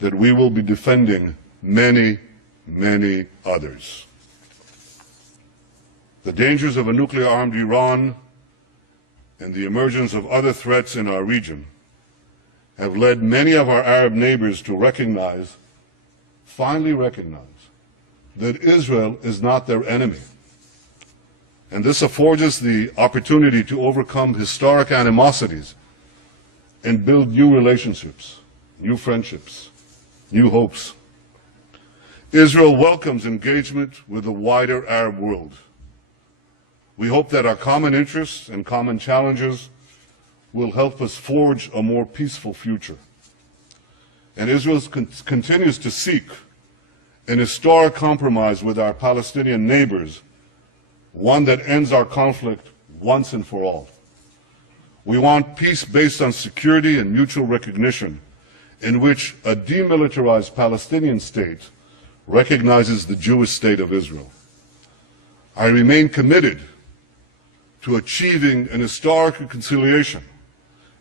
that we will be defending many, many others. The dangers of a nuclear-armed Iran and the emergence of other threats in our region have led many of our Arab neighbors to recognize, finally recognize, that Israel is not their enemy. And this affords us the opportunity to overcome historic animosities and build new relationships, new friendships, new hopes. Israel welcomes engagement with the wider Arab world. We hope that our common interests and common challenges will help us forge a more peaceful future. And Israel continues to seek an historic compromise with our Palestinian neighbors, one that ends our conflict once and for all. We want peace based on security and mutual recognition, in which a demilitarized Palestinian state recognizes the Jewish state of Israel. I remain committed to achieving an historic reconciliation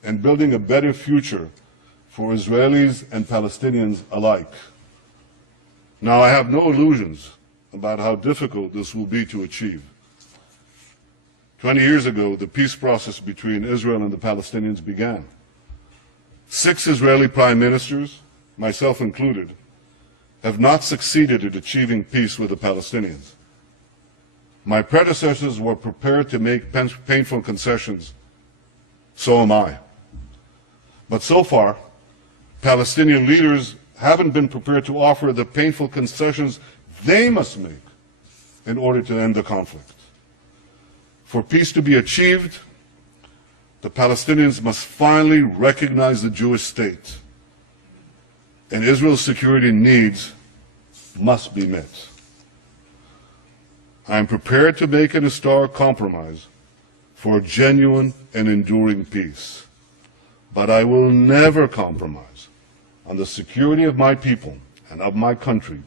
and building a better future for Israelis and Palestinians alike. Now, I have no illusions about how difficult this will be to achieve. 20 years ago, the peace process between Israel and the Palestinians began. 6 Israeli prime ministers, myself included, have not succeeded at achieving peace with the Palestinians. My predecessors were prepared to make painful concessions. So am I. But so far, Palestinian leaders haven't been prepared to offer the painful concessions they must make in order to end the conflict. For peace to be achieved, the Palestinians must finally recognize the Jewish state, and Israel's security needs must be met. I am prepared to make an historic compromise for a genuine and enduring peace, but I will never compromise on the security of my people and of my country,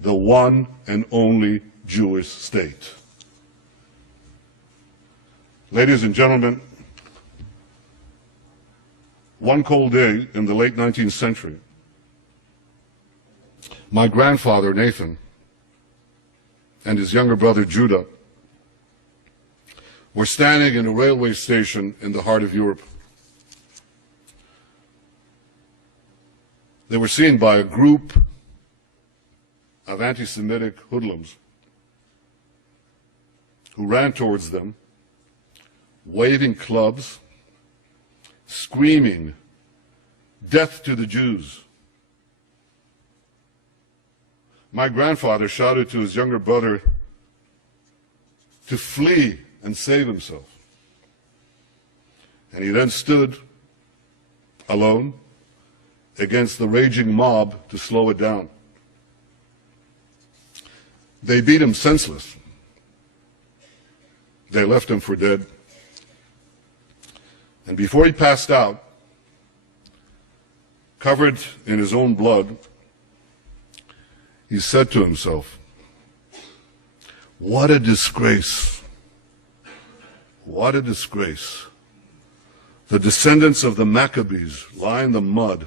the one and only Jewish state. Ladies and gentlemen, one cold day in the late 19th century, my grandfather, Nathan, and his younger brother, Judah, were standing in a railway station in the heart of Europe. They were seen by a group of anti-Semitic hoodlums who ran towards them, waving clubs, screaming, "Death to the Jews." My grandfather shouted to his younger brother to flee and save himself. And he then stood alone against the raging mob to slow it down. They beat him senseless. They left him for dead. And before he passed out, covered in his own blood, he said to himself, "What a disgrace! What a disgrace! The descendants of the Maccabees lie in the mud,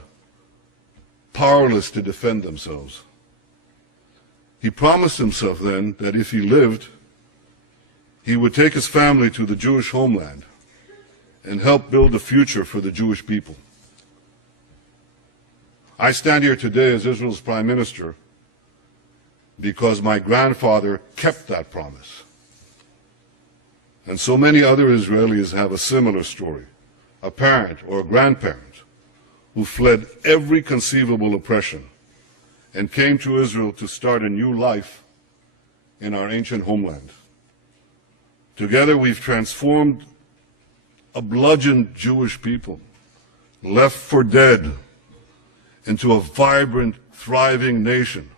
powerless to defend themselves." He promised himself then that if he lived, he would take his family to the Jewish homeland and help build a future for the Jewish people. I stand here today as Israel's Prime Minister because my grandfather kept that promise. And so many other Israelis have a similar story, a parent or a grandparent who fled every conceivable oppression and came to Israel to start a new life in our ancient homeland. Together we've transformed a bludgeoned Jewish people, left for dead, into a vibrant, thriving nation,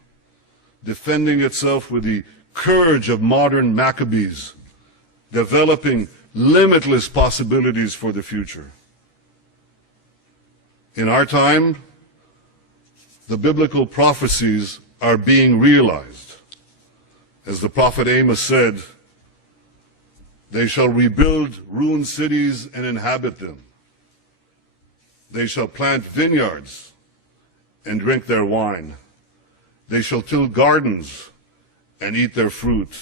defending itself with the courage of modern Maccabees, developing limitless possibilities for the future. In our time, the biblical prophecies are being realized. As the prophet Amos said, "They shall rebuild ruined cities and inhabit them. They shall plant vineyards and drink their wine. They shall till gardens and eat their fruit.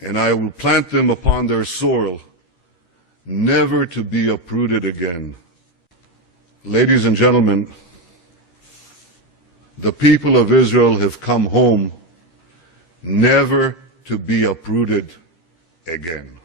And I will plant them upon their soil, never to be uprooted again. Ladies and gentlemen, the people of Israel have come home, never to be uprooted again.